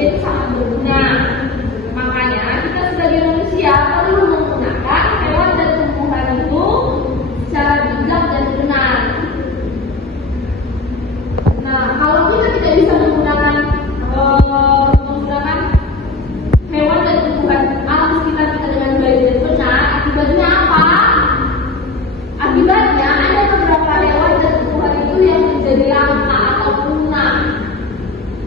manusia itu sangat berguna. Makanya kita sebagai manusia perlu menggunakan hewan dan tumbuhan itu secara bijak dan benar. Nah, kalau kita tidak bisa menggunakan hewan dan tumbuhan alam sekitar kita dengan baik dan benar, akibatnya apa? Akibatnya ada beberapa hewan dan tumbuhan itu yang menjadi langka atau punah.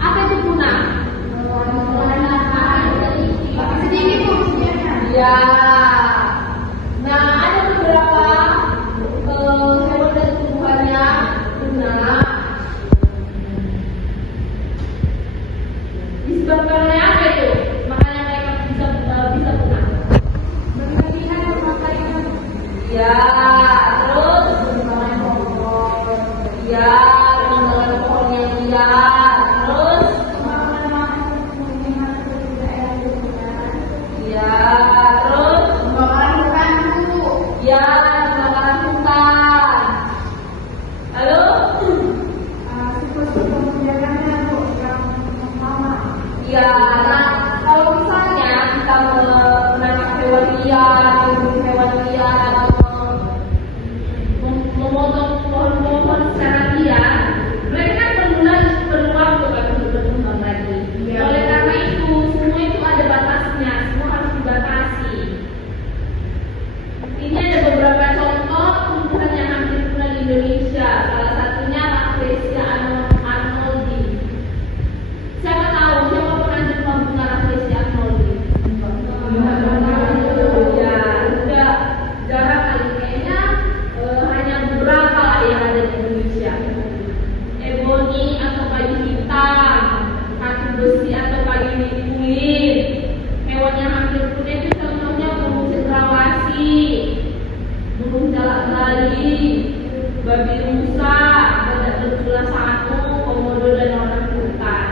Apa itu punah? Sedikit fungsinya. Ya. Nah, ada beberapa hewan dan tumbuhannya punah. Disebabkan oleh apa itu? Makanya mereka bisa punah. Berlebihan pemakaian. Ya, terus pengembangan pohon. Ya, pengembangan pohon yang liar. Terus ya, terus pembakaran hutan dulu. Ya, pembakaran hutan. Lalu siklus pembiarannya Bu yang lama. Ya, nah kalau misalnya kita menangkap hewan liar, membunuh hewan liar, atau memotong pohon-pohon secara liar, mereka kan perlu waktu kan untuk berkembang lagi. Oleh karena itu, semua itu ada batasnya, semua harus dibatasi. Ini ada beberapa contoh tumbuhan yang hampir punah di Indonesia. Salah satunya Rafflesia arnoldi. Siapa tahu? Siapa pernah jumpa bunga Rafflesia arnoldi? Ya, sudah jarang kali, kayaknya hanya beberapa lah yang ada di Indonesia. Ebony atau kayu hitam, kayu besi atau kayu kulit. Hewan yang hampir punah itu contohnya burung cendrawasih, burung jalak bali, babi rusa, badak bertulah satu, komodo dan orang hutan.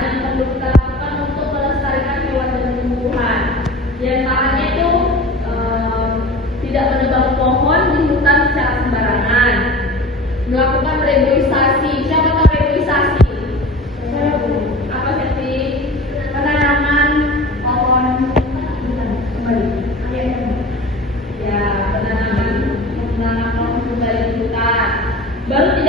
Yang perlu kita lakukan untuk melestarikan hewan dan tumbuhan. Di antaranya itu tidak menebang pohon di hutan secara sembarangan, melakukan reboisasi. Siapa tahu reboisasi? Apa sih? Penanaman pohon kembali. Ya, menanam pohon kembali di hutan. Baru tidak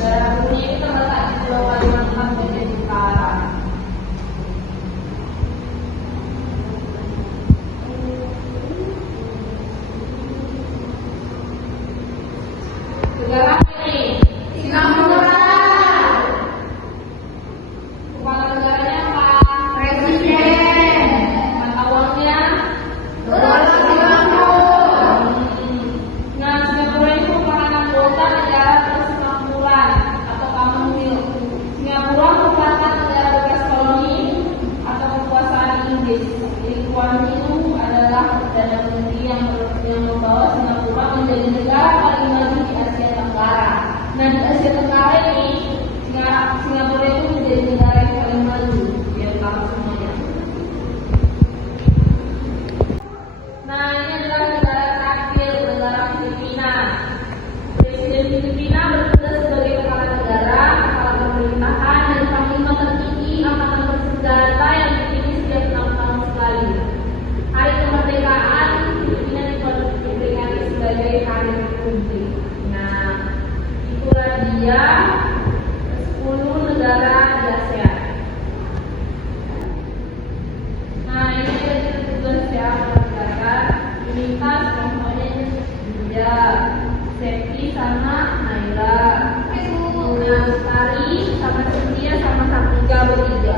Negara Brunei itu terletak di Pulau Kalimantan bagian utara. Negara ini Singapura. Kepala negaranya apa? Presiden. Mata uangnya dolar Singapura. Nah, Singapura itu merupakan anggota negara persemakmuran atau Commonwealth. Singapura merupakan negara bekas koloni atau kekuasaan Inggris. Lee Kuan Yew adalah perdana menteri yang membawa Singapura menjadi negara paling maju di Asia Tenggara. Nah, di Asia Tenggara ini Singapura itu menjadi negara yang paling maju di antara semuanya. Nah, ini adalah negara terakhir, negara Filipina. Presiden Filipina bertugas sebagai kepala negara, kepala pemerintahan, dan panglima tertinggi angkatan bersenjata yang dipilih setiap 6 tahun sekali. Hari kemerdekaan Filipina diperingati sebagai Hari Republik. Nah, itulah dia 10 negara di ASEAN. Nah, ini ada tugas ya pelajaran. Unitas contohnya Dinda, Septi sama Naila. Nah, Lestari sama Cynthia sama Satika bertiga.